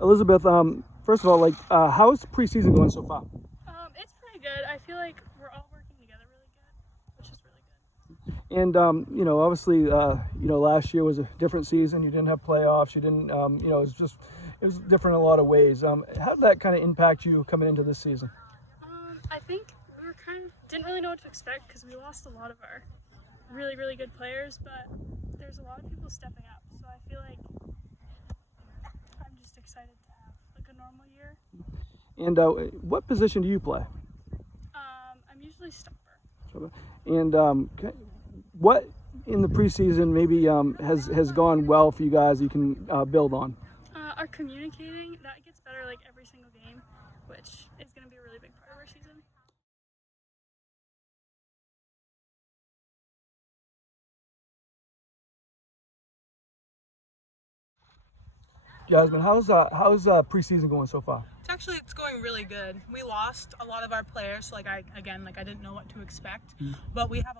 Elizabeth, first of all, how's preseason going so far? It's pretty good. I feel like we're all working together really good, which is really good. And obviously, last year was a different season. You didn't have playoffs. You didn't, it was different in a lot of ways. How did that kind of impact you coming into this season? I think we were didn't really know what to expect because we lost a lot of our really, really good players, but there's a lot of people stepping up. So I feel like I'm just excited to have like a normal year. And what position do you play? I'm usually stopper. And what in the preseason maybe has gone well for you guys you can build on? Our communicating, that gets better like every single game, which is going to be a really big part of our season. Jasmine, how's preseason going so far? It's going really good. We lost a lot of our players, so I didn't know what to expect. But we have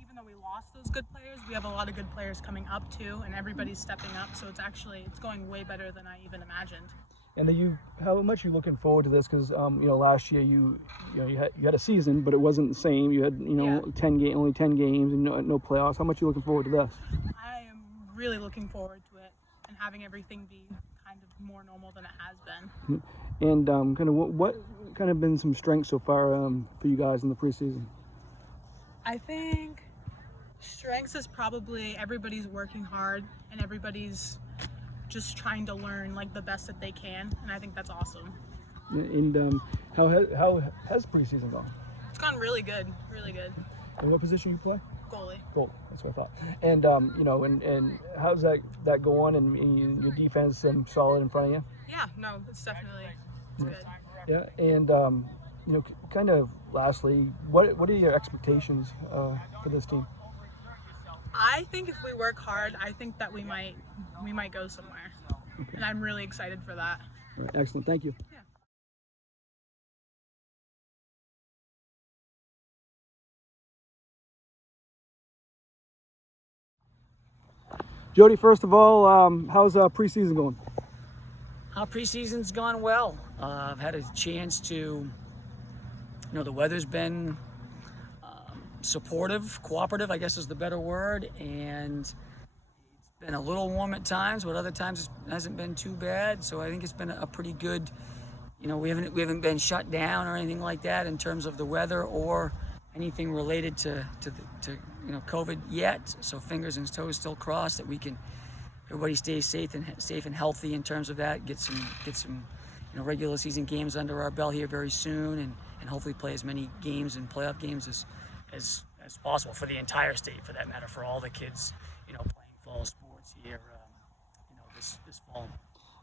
even though we lost those good players, we have a lot of good players coming up too, and everybody's stepping up. So it's going way better than I even imagined. And how much are you looking forward to this? Because last year you had a season, but it wasn't the same. You had only 10 games and no playoffs. How much are you looking forward to this? I am really looking forward to it and having everything be kind of more normal than it has been. And what kind of been some strengths so far for you guys in the preseason? I think strengths is probably everybody's working hard and everybody's just trying to learn like the best that they can, and I think that's awesome. And how has preseason gone? It's gone really good, really good. And what position you play? Goalie. Goal. That's what I thought. And and how's that going? And your defense solid in front of you? Yeah, no, it's definitely good. Yeah, and kind of lastly, what are your expectations for this team? I think if we work hard, I think that we might go somewhere, and I'm really excited for that. All right, excellent. Thank you. Yeah. Jody, first of all, how's preseason going? Our preseason's gone well. I've had a chance to, the weather's been supportive, cooperative, I guess is the better word, and it's been a little warm at times, but other times it hasn't been too bad. So I think it's been a pretty good, we haven't been shut down or anything like that in terms of the weather or anything related to COVID yet. So fingers and toes still crossed that everybody stays safe and healthy in terms of that. Get some regular season games under our belt here very soon, and hopefully play as many games and playoff games as possible for the entire state, for that matter, for all the kids, playing fall sports here, this fall.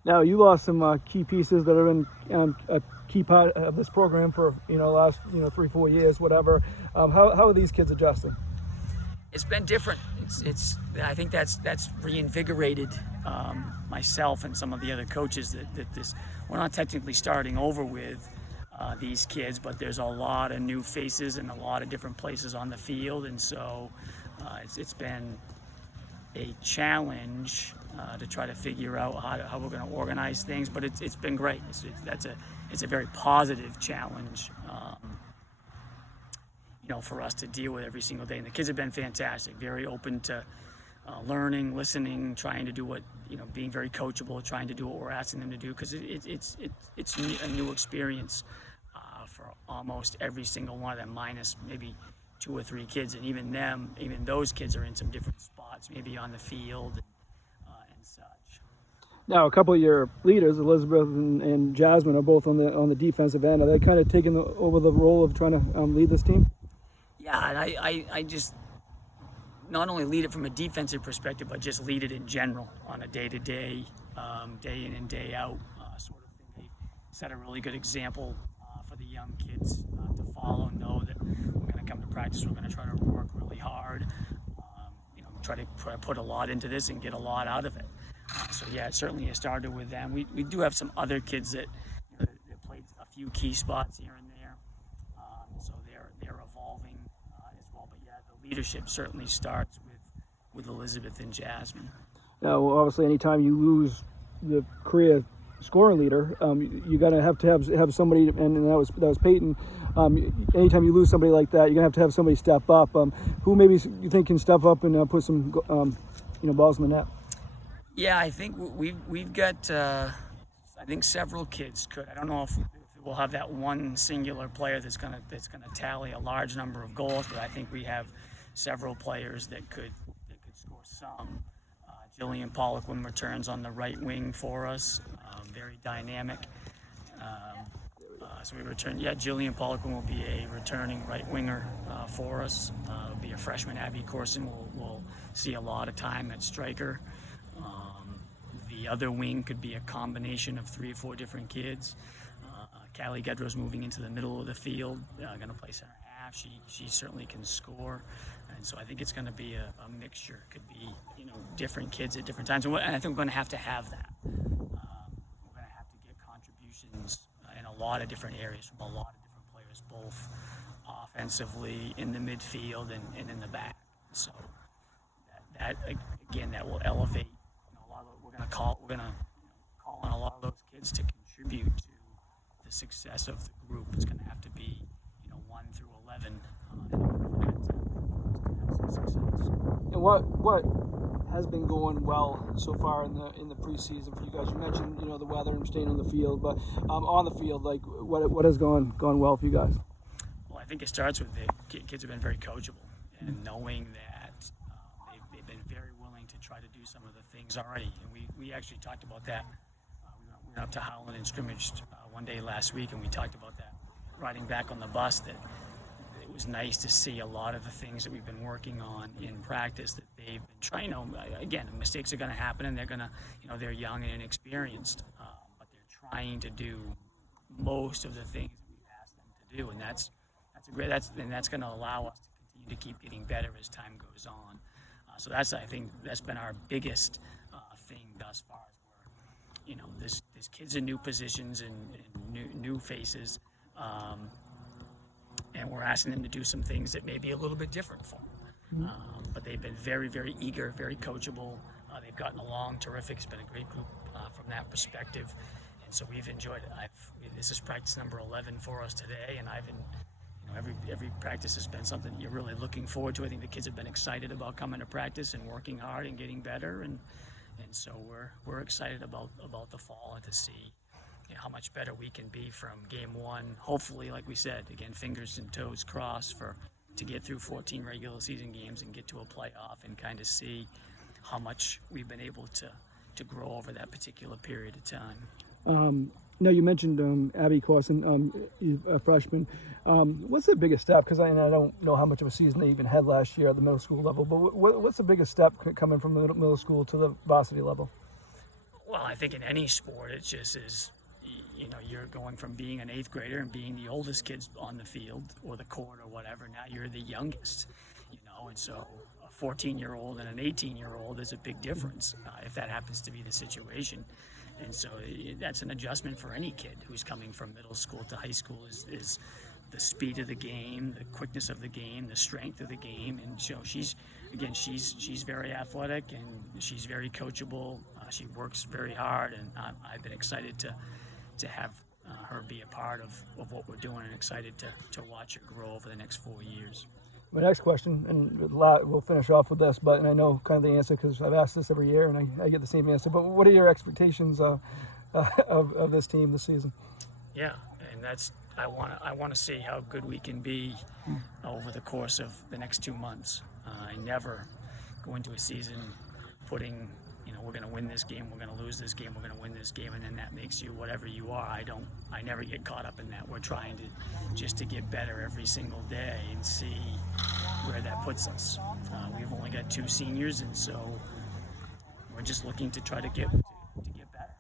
Now, you lost some key pieces that have been a key part of this program for last 3-4 years, whatever. How are these kids adjusting? It's been different. I think that's reinvigorated myself and some of the other coaches that we're not technically starting over with these kids, but there's a lot of new faces and a lot of different places on the field, and so it's been a challenge to try to figure out how we're going to organize things, but it's been great. It's a very positive challenge, for us to deal with every single day. And the kids have been fantastic, very open to learning, listening, trying to do what being very coachable, trying to do what we're asking them to do, because it's a new experience for almost every single one of them, minus maybe 2 or 3 kids, and even those kids are in some different spots, maybe on the field and such. Now, a couple of your leaders, Elizabeth and Jasmine, are both on the defensive end. Are they kind of taking over the role of trying to lead this team? Yeah, and I just not only lead it from a defensive perspective, but just lead it in general on a day-to-day, day in and day out sort of thing. They've set a really good example for the young kids to follow, know that we're going to come to practice, we're going to try to work really hard, try to put a lot into this and get a lot out of it. So yeah, it certainly has started with them. We do have some other kids that that played a few key spots here and there, so they're evolving as well. But yeah, the leadership certainly starts with Elizabeth and Jasmine. Now, obviously, anytime you lose the career scoring leader. You got to have somebody, and that was Peyton. Anytime you lose somebody like that, you're gonna have somebody step up. Who maybe you think can step up and put some balls in the net? Yeah, I think we've got I think several kids could. I don't know if we'll have that one singular player that's gonna tally a large number of goals, but I think we have several players that could score some. Jillian Polloquin returns on the right wing for us, very dynamic. So we return. Yeah, Jillian Polloquin will be a returning right winger for us. It'll be a freshman. Abby Corson will see a lot of time at striker. The other wing could be a combination of 3 or 4 different kids. Callie Gedrow's moving into the middle of the field, going to play center half. She certainly can score, and so I think it's going to be a mixture. It could be different kids at different times, and I think we're going to have that. We're going to have to get contributions in a lot of different areas from a lot of different players, both offensively, in the midfield, and in the back. So that will elevate. We're going to call on a lot of those kids to contribute to the success of the group. It's going to have to be 1 through 11 in order for that to have some success. And what has been going well so far in the preseason for you guys? You mentioned the weather and staying on the field, but on the field, like what has gone well for you guys? Well, I think it starts with the kids have been very coachable and knowing that they've been very willing to try to do some of the things already. And we actually talked about that. We went up to Howland and scrimmaged one day last week, and we talked about that riding back on the bus, that it was nice to see a lot of the things that we've been working on in practice that they've been trying. Again, mistakes are going to happen, and they're going to, they're young and inexperienced, but they're trying to do most of the things that we've asked them to do, and that's going to allow us to continue to keep getting better as time goes on. So I think that's been our biggest thing thus far. Is where, there's kids in new positions and new faces, and we're asking them to do some things that may be a little bit different for them. But they've been very, very eager, very coachable. They've gotten along terrific. It's been a great group from that perspective, and so we've enjoyed it. This is practice number 11 for us today, and every practice has been something that you're really looking forward to. I think the kids have been excited about coming to practice and working hard and getting better, and so we're excited about the fall and to see how much better we can be from game 1. Hopefully, like we said, again, fingers and toes crossed to get through 14 regular season games and get to a playoff and kind of see how much we've been able to grow over that particular period of time. Now you mentioned Abby Corson, a freshman. What's the biggest step? Because I don't know how much of a season they even had last year at the middle school level, but what's the biggest step coming from the middle school to the varsity level? Well, I think in any sport, it just is, you're going from being an 8th grader and being the oldest kids on the field or the court or whatever. Now you're the youngest, and so a 14-year-old and an 18-year-old is a big difference if that happens to be the situation. And so that's an adjustment for any kid who's coming from middle school to high school is the speed of the game, the quickness of the game, the strength of the game. And so she's very athletic and she's very coachable. She works very hard, and I've been excited to have her be a part of what we're doing, and excited to watch her grow over the next 4 years. My next question, and we'll finish off with this, and I know kind of the answer because I've asked this every year and I get the same answer, but what are your expectations of this team this season? Yeah, and I want to see how good we can be over the course of the next 2 months. I never go into a season putting, we're going to win this game, we're going to lose this game, we're going to win this game, and then that makes you whatever you are. I never get caught up in that. We're trying to get better every single day and see where that puts us. We've only got 2 seniors, and so we're just looking to try to get better.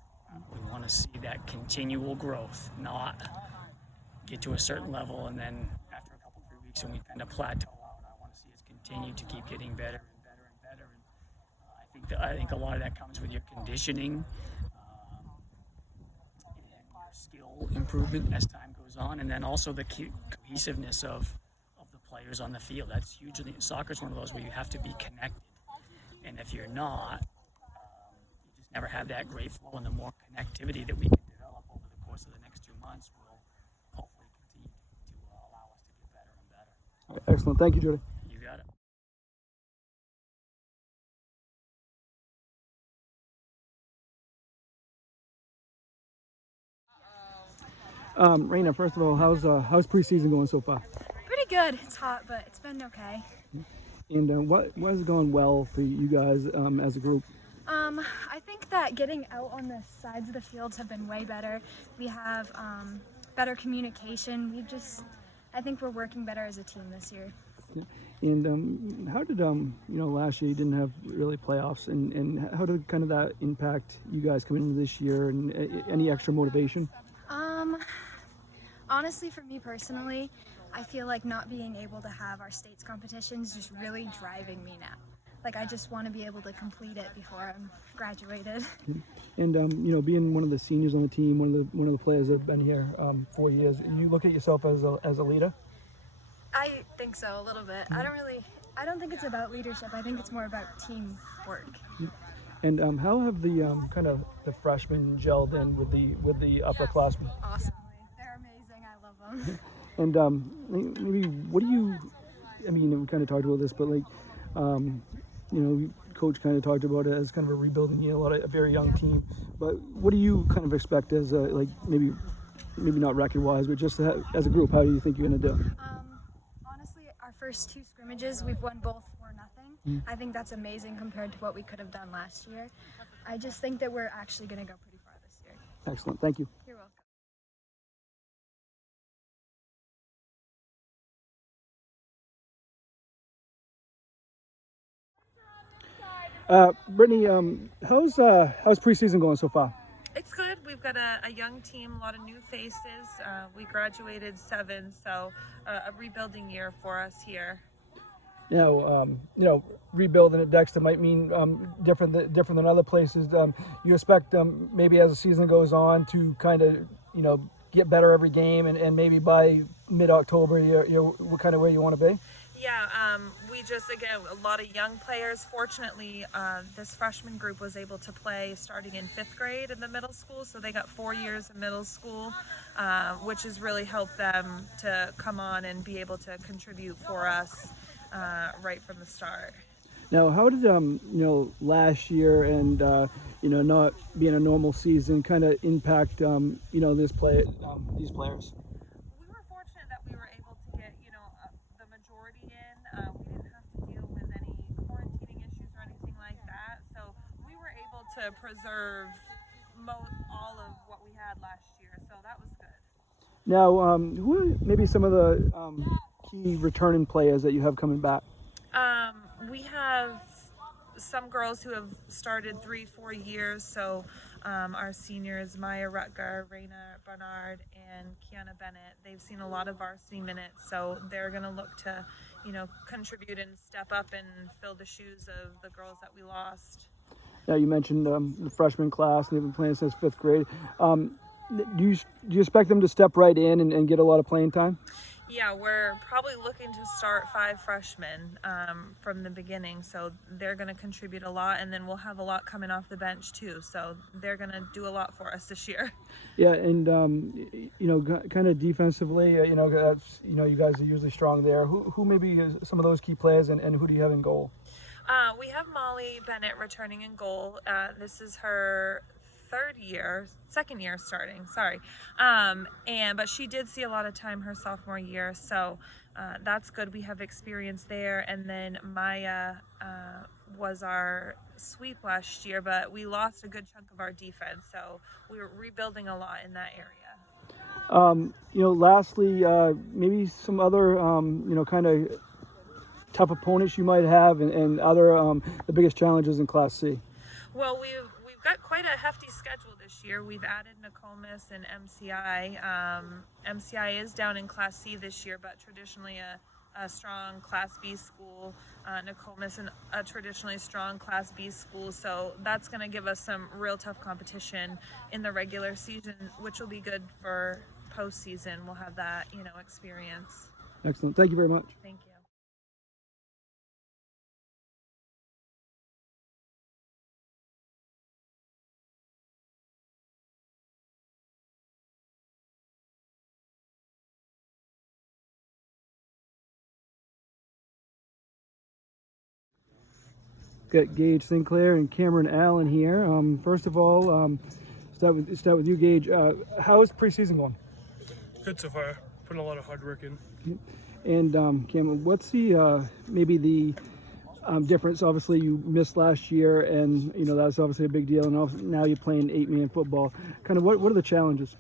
We want to see that continual growth, not get to a certain level and then after a couple 3 weeks and we kind of plateau out. I want to see us continue to keep getting better and better and better. And I think a lot of that comes with your conditioning and your skill improvement as time goes on, and then also the cohesiveness of the players on the field. That's hugely. Soccer's one of those where you have to be connected, and if you're not, you just never have that great flow, and the more connectivity that we can develop over the course of the next 2 months will hopefully continue to allow us to get better and better. All right, excellent. Thank you, Jody. You got it. Rayna, first of all, how's preseason going so far? Pretty good. It's hot, but it's been okay. And what has gone well for you guys as a group? I think that getting out on the sides of the fields have been way better. We have better communication. I think we're working better as a team this year. Yeah. And how did last year you didn't have really playoffs, and how did kind of that impact you guys coming into this year, and any extra motivation? Honestly, for me personally, I feel like not being able to have our states competitions just really driving me now. Like, I just want to be able to complete it before I'm graduated. And being one of the seniors on the team, one of the players that have been here 4 years, you look at yourself as a leader? I think so, a little bit. I don't think it's about leadership. I think it's more about teamwork. And how have the kind of the freshmen gelled in with the upperclassmen? Awesomely. They're amazing. I love them. And maybe what do you? I mean, we kind of talked about this, but Coach kind of talked about it as kind of a rebuilding year, a very young team. But what do you kind of expect as maybe not record-wise, but just as a group? How do you think you're going to do? Honestly, our first 2 scrimmages, we've won both 4-0. I think that's amazing compared to what we could have done last year. I just think that we're actually going to go pretty far this year. Excellent. Thank you. You're welcome. Brittany, how's preseason going so far? It's good. We've got a young team, a lot of new faces. We graduated 7, so a rebuilding year for us here. Rebuilding at Dexter might mean different than other places. You expect maybe as the season goes on to kind of get better every game, and maybe by mid-October you're kind of where you want to be. Yeah, we just, again, a lot of young players. Fortunately, this freshman group was able to play starting in 5th grade in the middle school, so they got 4 years of middle school, which has really helped them to come on and be able to contribute for us right from the start. Now, how did last year and not being a normal season kind of impact these players? We were fortunate that we were able to get the majority in. We didn't have to deal with any quarantining issues or anything like that, so we were able to preserve all of what we had last year, so that was good. Now, who are maybe some of the key returning players that you have coming back? We have some girls who have started 3-4 years, so our seniors, Maya Rutger, Rayna Barnard, and Kiana Bennett, they've seen a lot of varsity minutes, so they're going to look to, contribute and step up and fill the shoes of the girls that we lost. Now, you mentioned the freshman class, and they've been playing since 5th grade. Do you expect them to step right in and get a lot of playing time? Yeah, we're probably looking to start 5 freshmen from the beginning, so they're going to contribute a lot, and then we'll have a lot coming off the bench too, so they're going to do a lot for us this year. Yeah, and kind of defensively, that's, you guys are usually strong there. Who maybe is some of those key players, and who do you have in goal? We have Molly Bennett returning in goal. This is her second year starting, sorry. But she did see a lot of time her sophomore year, so that's good. We have experience there. And then Maya was our sweep last year, but we lost a good chunk of our defense, so we were rebuilding a lot in that area. Lastly, maybe some other, kind of tough opponents you might have, and other the biggest challenges in Class C. Well, we've got quite a hefty schedule this year. We've added Nokomis and MCI. MCI is down in Class C this year, but traditionally a strong Class B school. Nokomis a traditionally strong Class B school, so that's going to give us some real tough competition in the regular season, which will be good for postseason. We'll have that, experience. Excellent. Thank you very much. Thank you. Got Gage, Sinclair, and Cameron Allen here. First of all, start with you, Gage. How is preseason going? Good so far. Putting a lot of hard work in. And Cameron, what's the maybe the difference? Obviously, you missed last year, and that's obviously a big deal. And also, now you're playing 8-man football. Kind of what are the challenges?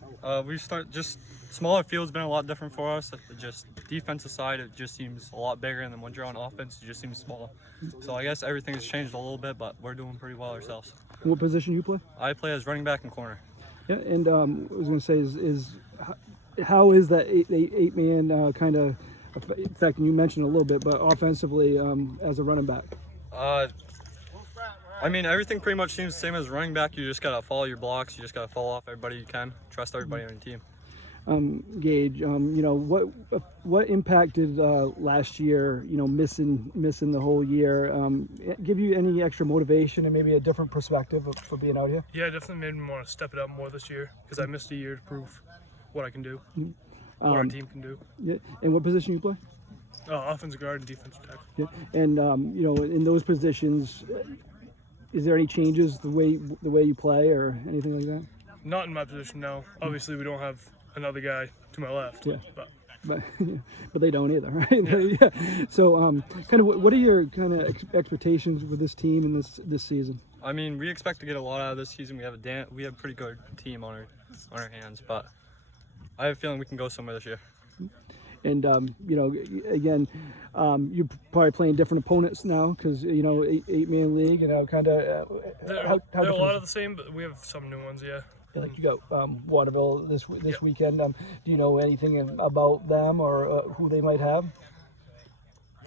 We start just smaller field's been a lot different for us. Just defensive side, it just seems a lot bigger, and then when you're on offense, it just seems small. So I guess everything has changed a little bit, but we're doing pretty well ourselves. What position you play? I play as running back and corner. Yeah, and I was going to say is how is that 8-man kind of affecting? You mentioned a little bit, but offensively as a running back. I mean, everything pretty much seems the same as running back. You just gotta follow your blocks. You just gotta follow off everybody you can. Trust everybody on your team. Gage, what impacted last year? Missing the whole year. Give you any extra motivation and maybe a different perspective for being out here? Yeah, it definitely made me want to step it up more this year because I missed a year to prove what I can do, what our team can do. Yeah. And what position you play? Offensive guard and defensive tackle. Yeah. And in those positions, is there any changes the way you play or anything like that? Not in my position, no. Obviously, we don't have another guy to my left. Yeah. But But they don't either, right? Yeah. So, kind of, what are your kind of expectations with this team in this season? I mean, we expect to get a lot out of this season. We have a pretty good team on our hands, but I have a feeling we can go somewhere this year. And again, you're probably playing different opponents now because 8-man league, kind of. they're a lot of the same, but we have some new ones. Yeah. Like you got Waterville this weekend. Do you know anything about them or who they might have?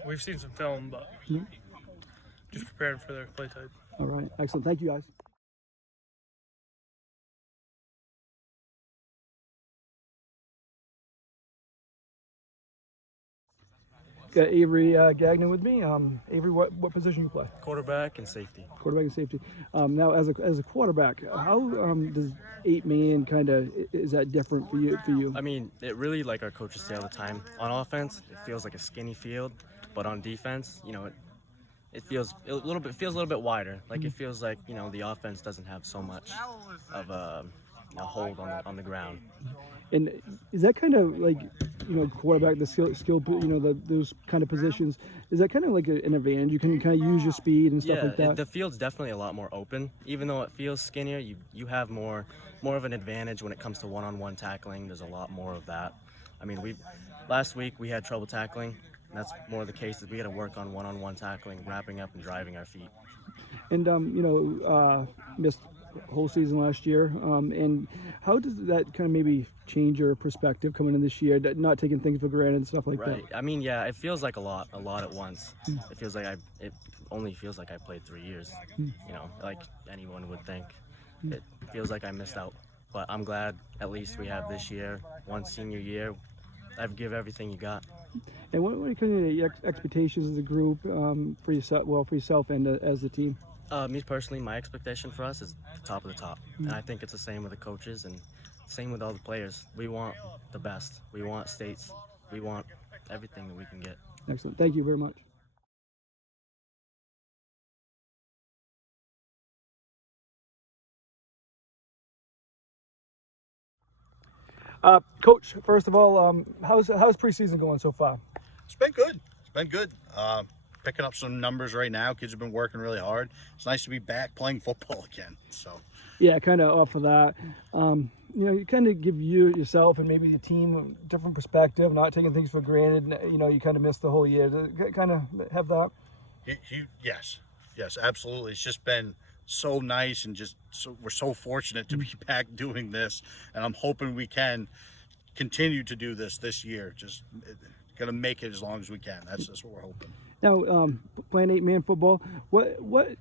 We've seen some film, but just preparing for their play type. All right, excellent. Thank you, guys. Got Avery Gagnon with me. Avery, what position you play? Quarterback and safety. Quarterback and safety. Now, as a quarterback, how does 8-man kind of, is that different for you? I mean, it really, like our coaches say all the time, on offense it feels like a skinny field, but on defense, it feels a little bit wider. Like it feels like the offense doesn't have so much of a hold on the ground. And is that kind of like, quarterback, the skill, those kind of positions, is that kind of like an advantage? You can kind of use your speed and stuff like that? The field's definitely a lot more open. Even though it feels skinnier, you have more of an advantage when it comes to one-on-one tackling. There's a lot more of that. I mean, last week we had trouble tackling. And that's more the case that we got to work on one-on-one tackling, wrapping up and driving our feet. And, missed whole season last year. And how does that kind of maybe change your perspective coming in this year, not taking things for granted and stuff like that? Right. I mean, yeah, it feels like a lot at once. It feels like it only feels like I played 3 years, like anyone would think. It feels like I missed out. But I'm glad at least we have this year, one senior year. I've give everything you got. And what are kind of your expectations as a group for yourself and as the team? Me personally, my expectation for us is the top of the top. And I think it's the same with the coaches and same with all the players. We want the best. We want states. We want everything that we can get. Excellent. Thank you very much. Coach, first of all, how's preseason going so far? It's been good. Picking up some numbers right now. Kids have been working really hard. It's nice to be back playing football again. So. Yeah, kind of off of that. You kind of give yourself and maybe the team a different perspective, not taking things for granted. You kind of missed the whole year. Kind of have that. Yes, absolutely. It's just been so nice and we're so fortunate to be back doing this, and I'm hoping we can continue to do this year. Just gonna make it as long as we can. That's what we're hoping. Now, playing 8-man football, what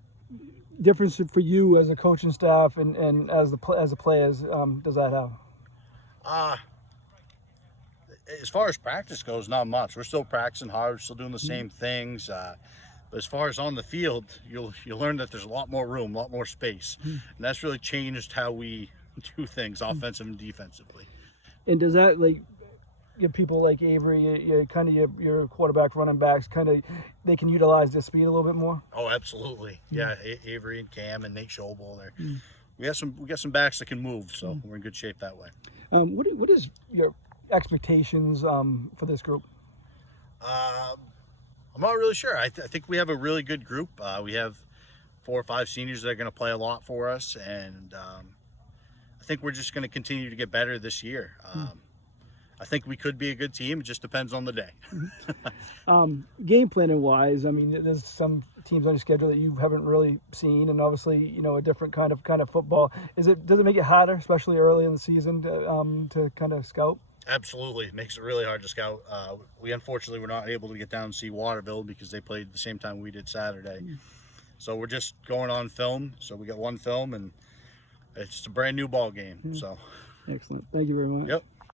difference for you as a coaching staff and as the players does that have? As far as practice goes, not much. We're still practicing hard, still doing the same things. But as far as on the field, you'll learn that there's a lot more room, a lot more space, and that's really changed how we do things, offensive and defensively. And does that give people like Avery, kind of your quarterback, running backs, kind of they can utilize their speed a little bit more? Oh, absolutely. Yeah, Avery and Cam and Nate Schobel. We got some backs that can move, so we're in good shape that way. What is your expectations for this group? I'm not really sure. I think we have a really good group. We have 4 or 5 seniors that are going to play a lot for us, and I think we're just going to continue to get better this year. I think we could be a good team. It just depends on the day. Game planning wise, I mean, there's some teams on your schedule that you haven't really seen, and obviously, a different kind of football. Does it make it harder, especially early in the season, to kind of scout? Absolutely. It makes it really hard to scout. We unfortunately were not able to get down and see Waterville because they played the same time we did Saturday. So we're just going on film. So we got one film, and it's a brand new ball game. So Excellent. Thank you very much. Yep.